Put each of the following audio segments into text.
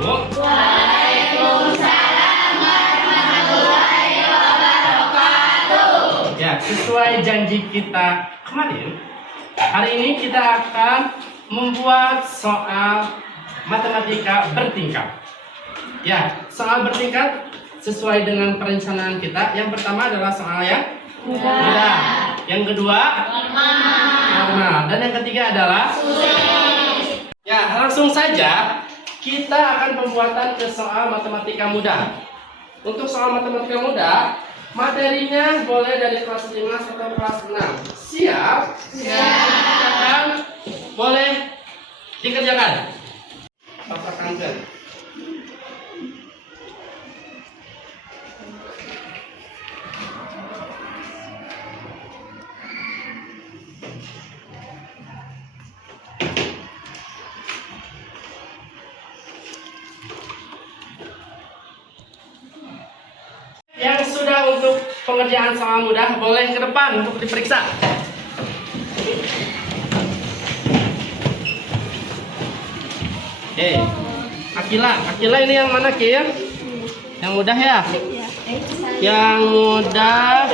Waalaikumsalam warahmatullahi wabarakatuh. Ya, sesuai janji kita kemarin, hari ini kita akan membuat soal matematika bertingkat. Ya, soal bertingkat sesuai dengan perencanaan kita. Yang pertama adalah soal yang mudah. Yang kedua normal. Dan yang ketiga adalah sulit. Ya, langsung saja kita akan pembuatan ke soal matematika mudah. Untuk soal matematika mudah, materinya boleh dari kelas 5 atau kelas 6. Siap? Siap. Boleh dikerjakan. Bapak kangen. Yang sudah untuk pengerjaan soal mudah boleh ke depan untuk diperiksa. Oke, Akila ini yang mana Kir? Yang mudah ya? Yang mudah.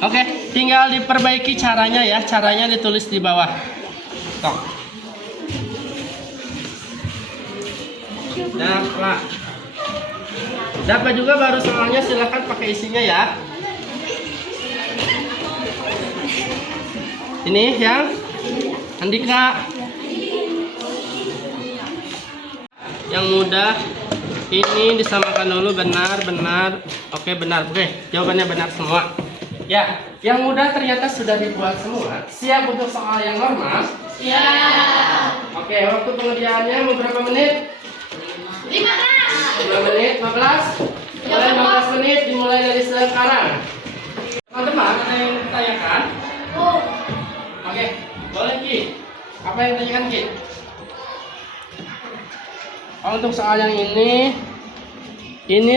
Oke, tinggal diperbaiki caranya ya. Caranya ditulis di bawah. Tok. Dapat juga baru soalnya, silahkan pakai isinya ya. Ini yang Andika. Yang mudah ini disamakan dulu, benar. Oke, benar. Oke, jawabannya benar semua. Ya, yang mudah ternyata sudah dibuat semua. Siap untuk soal yang normal? Siap. Oke, waktu pengerjaannya beberapa menit? 2 menit, 15? Mulai 15 menit dimulai dari sekarang. Teman-teman, ada yang ditanyakan? Oke, boleh Ki. Apa yang ditanyakan Ki? Untuk soal yang ini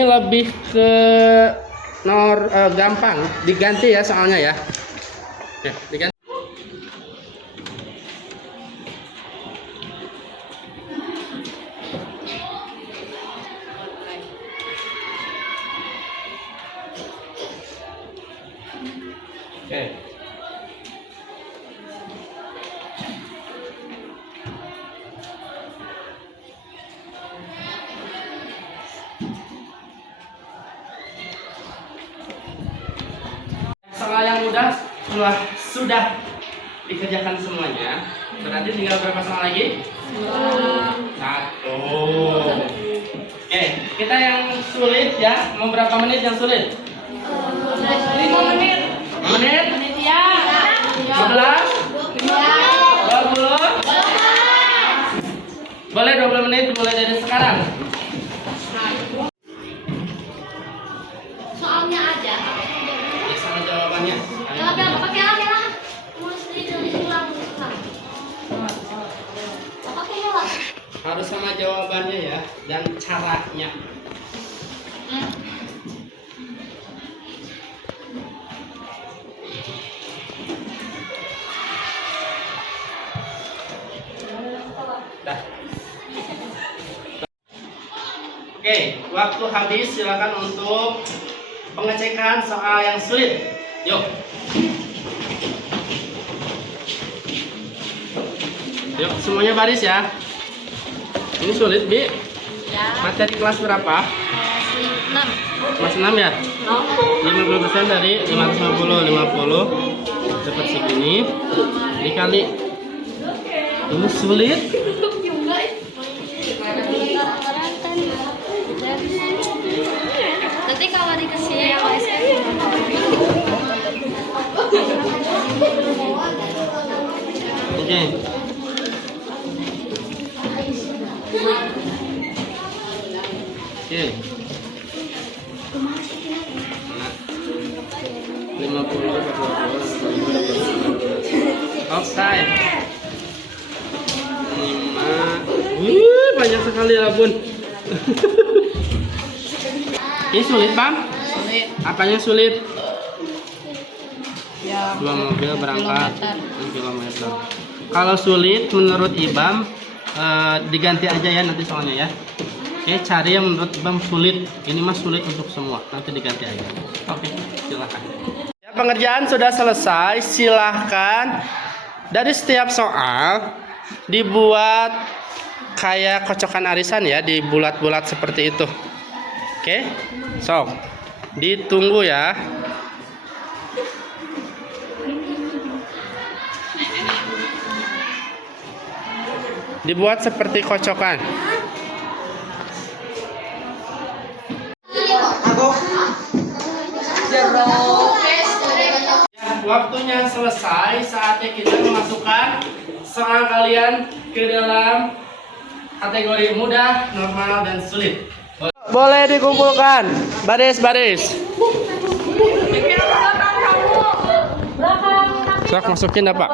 lebih ke gampang. Diganti ya soalnya ya. Oke, diganti. Oke. Soal yang mudah sudah dikerjakan semuanya. Berarti tinggal berapa soal lagi? 1. Oke, kita yang sulit ya. Mau berapa menit yang sulit? 5 menit. 5 menit? Ya. 15? 20? Boleh 20 menit dimulai dari sekarang. Soalnya aja. Ya, sama jawabannya. Pakai lah. Tulis ulang. Pakai lah. Harus sama jawabannya ya, dan caranya. Dah. Oke, waktu habis, silakan untuk pengecekan soal yang sulit. Yuk. Yuk, semuanya baris ya. Ini sulit, Bi. Ya. Materi kelas berapa? Kelas 6. Kelas 6 ya? 50% dari 50 dapat segini. Dikali. Ini sulit. Nanti kalau dikasih yang OSN. Oke. Oke. 50 dapat 20. Offside. 5. Banyak sekali ya bun. Ini sulit bang? Sulit. Apanya sulit? Ya. 2 mobil berangkat 6 km. Kalau sulit menurut Ibam diganti aja ya nanti soalnya ya. Oke, cari yang menurut Bang sulit. Ini mah sulit untuk semua. Nanti diganti aja. Oke, silakan. Ya, pengerjaan sudah selesai. Silahkan dari setiap soal dibuat kayak kocokan arisan ya, dibulat-bulat seperti itu. Oke, sok ditunggu ya. Dibuat seperti kocokan. Ya, waktunya selesai. Saatnya kita memasukkan soal kalian ke dalam kategori mudah, normal, dan sulit. Boleh dikumpulkan baris-baris. Sok masukin apa?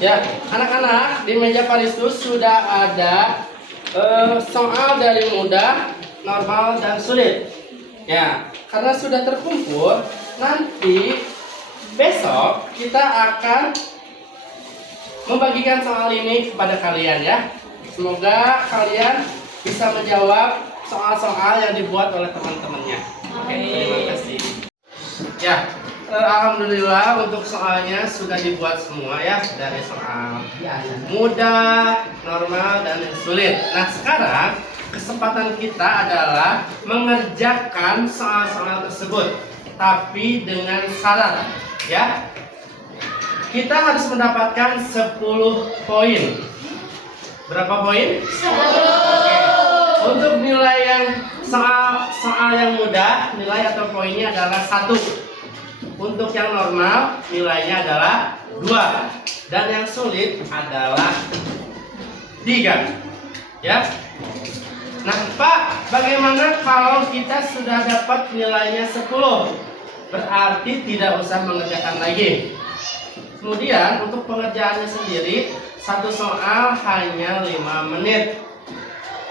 Ya, anak-anak, di meja Paristus sudah ada soal dari mudah, normal, dan sulit. Ya, karena sudah terkumpul, nanti besok kita akan membagikan soal ini kepada kalian ya. Semoga kalian bisa menjawab soal-soal yang dibuat oleh teman-temannya. Oke, terima kasih. Ya, alhamdulillah untuk soalnya sudah dibuat semua ya, dari soal mudah, normal, dan sulit. Nah, sekarang kesempatan kita adalah mengerjakan soal-soal tersebut, tapi dengan syarat ya. Kita harus mendapatkan 10 poin. Berapa poin? 10. Oke. Untuk nilai yang soal yang mudah, nilai atau poinnya adalah 1. Untuk yang normal, nilainya adalah 2. Dan yang sulit adalah 3. Ya. Nah, Pak, bagaimana kalau kita sudah dapat nilainya 10? Berarti tidak usah mengerjakan lagi. Kemudian untuk pengerjaannya sendiri, satu soal hanya 5 menit.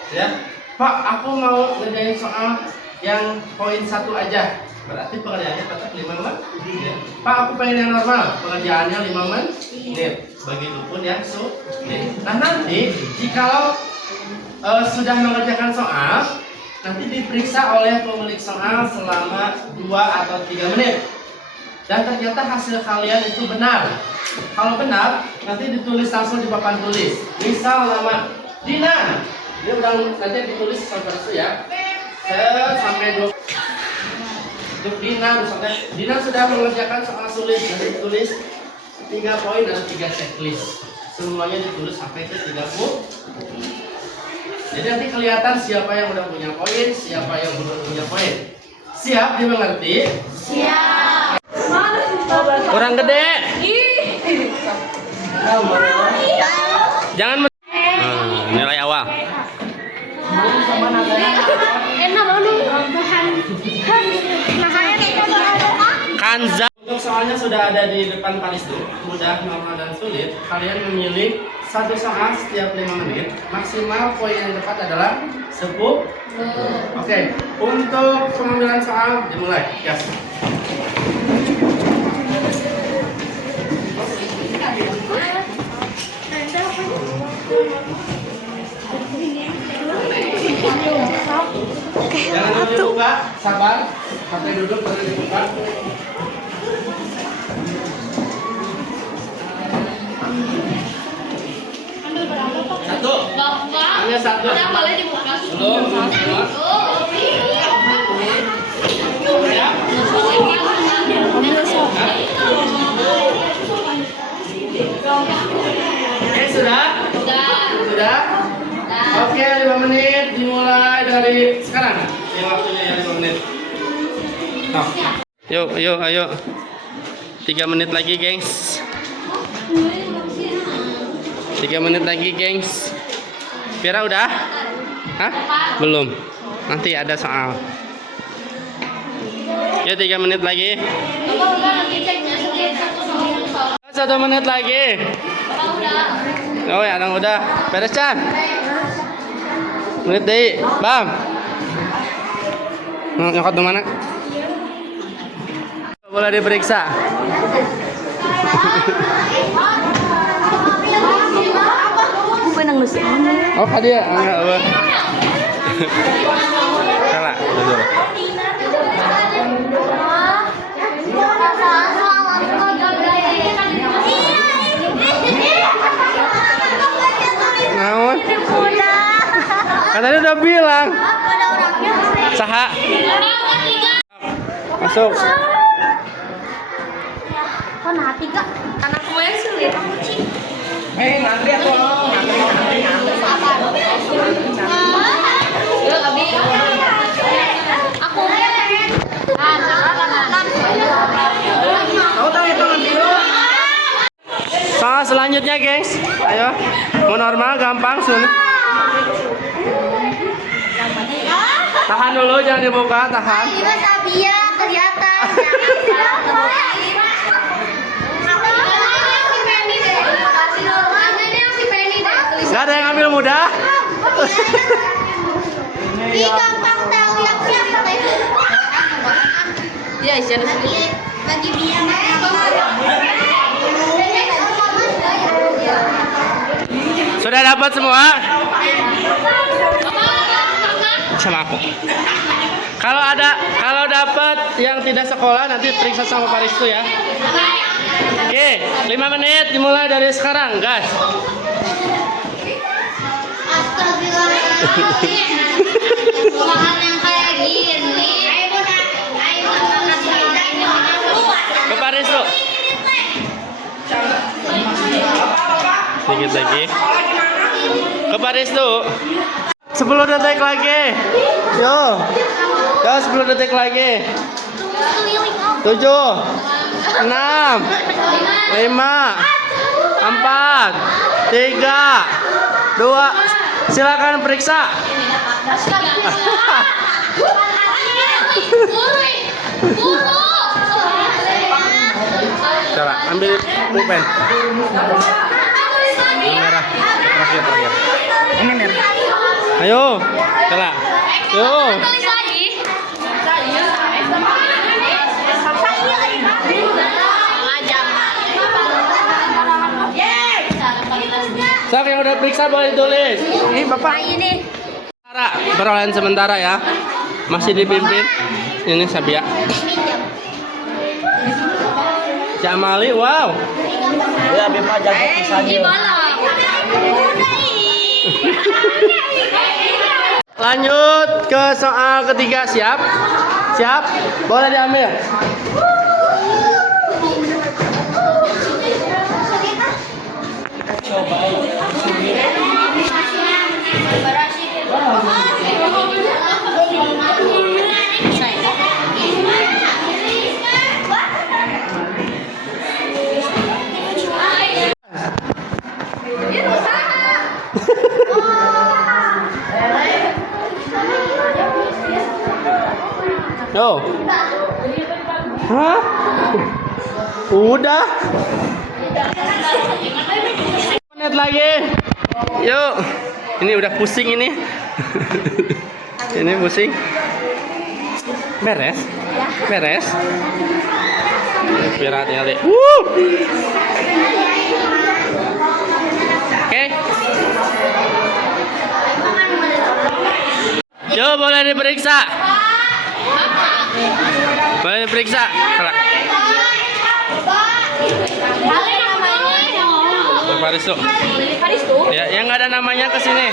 Ya, Pak, aku mau ngerjain soal yang poin 1 aja. Berarti pengerjaannya tetap 5 menit. Ya. Pak, aku pengen yang normal, pengerjaannya 5 menit. Begitupun yang sulit. Nah, nanti jikalau sudah mengerjakan soal, nanti diperiksa oleh pemilik soal selama 2 atau 3 menit. Dan ternyata hasil kalian itu benar. Kalau benar, nanti ditulis langsung di papan tulis. Misal nama Dina. Dia udah nanti ditulis seperti itu ya. Sampai 2. Untuk Dina misalnya, Dina sudah mengerjakan soal sulit. Nanti ditulis 3 poin dan 3 checklist. Semuanya ditulis sampai ke 30. Jadi nanti kelihatan siapa yang udah punya poin, siapa yang belum punya poin. Siap dimengerti? Siap. Kurang gede. Jangan nilai awal. Kanza. Untuk soalnya sudah ada di depan Paris tuh, mudah, normal, dan sulit. Kalian memilih satu soal setiap 5 menit. Maksimal poin yang dapat adalah 10. Oke, untuk pengambilan soal dimulai. Yes. Jangan dulu dibuka, sabar. Sampai duduk baru dibuka. Satu. Bapak. Hanya satu. Udah boleh dibuka. Belum. Belum. Ya. Oke, sudah? Sudah? Oke, 5 menit dimulai dari sekarang. Ya, waktunya ya 5 menit. Nah. Yuk, ayo. 3 menit lagi, gengs. 3 menit lagi, gengs. Vira udah? Hah? Belum. Nanti ada soal. Ya, 3 menit lagi. 1 menit lagi. Oh ya, udah. Beres, Chan. Menit deh, Bam. Nyokot di mana? Boleh diperiksa. Oh, hadiah. Enggak, apa. Kalah, dulu. Naon? Katanya udah bilang. Saha. Masuk. Kok nanti kak? Anak gue sulit. Nanti aku mau. Aku Soal selanjutnya, gengs. Ayo. Mau normal, gampang, sulit. Tahan dulu, jangan dibuka, tahan. Sabia kelihatan. Gak ada yang ambil mudah. Ini gampang tahu yang siapa itu. Iya, siapa sih? Bagi dia. Sudah dapat semua? Sama aku. Kalau dapat yang tidak sekolah nanti periksa sama Pak Ristu ya. Oke, 5 menit dimulai dari sekarang, guys. Bahan yang kayak gini. Ke Pak Ristu. Sedikit lagi. Ke Pak Ristu. 10 detik lagi. Yo, 10 detik lagi. 7, 6, 5, 4, 3, 2. Silakan periksa. Coba ambil pulpen. Yang merah. Terakhir. Ini merah. Ayo, coba. Yo. Sok yang udah periksa boleh tulis. Ini Bapak. Ini. Perolehan sementara ya. Masih dipimpin. Ini Sabia. Jamali, wow. Ya, Bima jago pisannya. Gimana? Lanjut ke soal ketiga, siap? Siap? Boleh diambil. Yo. Hah? Udah. Menit lagi. Yuk. Ini udah pusing ini. Ini pusing. Beres? Beres? Biar hati-hati. Oke. Coba boleh diperiksa. Boleh diperiksa. Paris tuh. Ya, yang nggak ada namanya ke sini.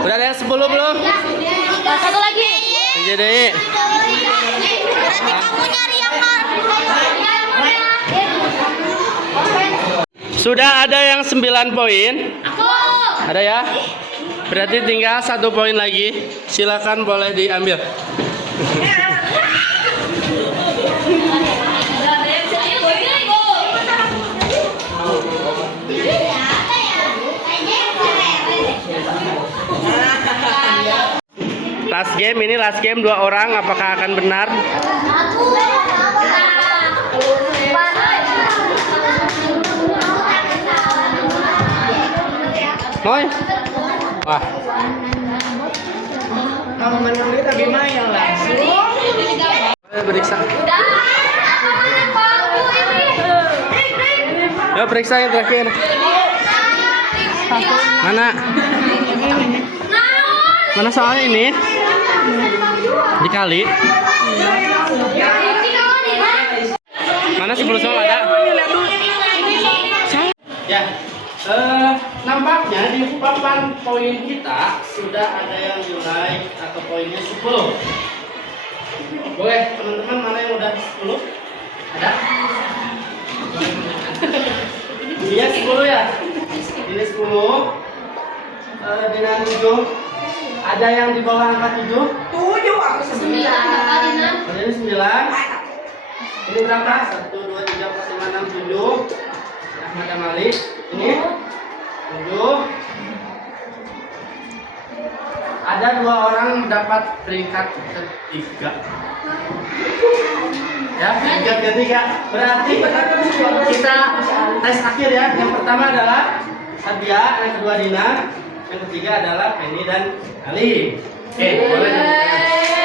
Udah ada yang 10 belum? Satu lagi. Jadi. Berarti kamu nyari yang Sudah ada yang 9 poin. Aku. Ada ya? Berarti tinggal 1 poin lagi. Silakan boleh diambil. Last game ini last game 2 orang, apakah akan benar? Moy. Wah. Kamu menurut lagi main langsung. Periksa. Yo periksa yang terakhir. Mana? Mana soalnya ini? Dikali. Mana 10 soal ada? Ya. Nampaknya di papan poin kita sudah ada yang nilai atau poinnya 10. Boleh teman-teman mana yang udah 10? Ada? Iya 10 ya? Ini 10. Dengan 7. Ada yang di bawah angka 7? 7 aku 9. Ini 9. Ini berapa? 1, 2, 3, 4, 5, 6, 7. Ahmad Amali. Ini 7. Ada 2 orang dapat peringkat ketiga. Ya, peringkat ketiga. Berarti kita tes akhir ya. Yang pertama adalah Sadia, yang kedua Dina, yang ketiga adalah Penny dan Ali. Oke, boleh.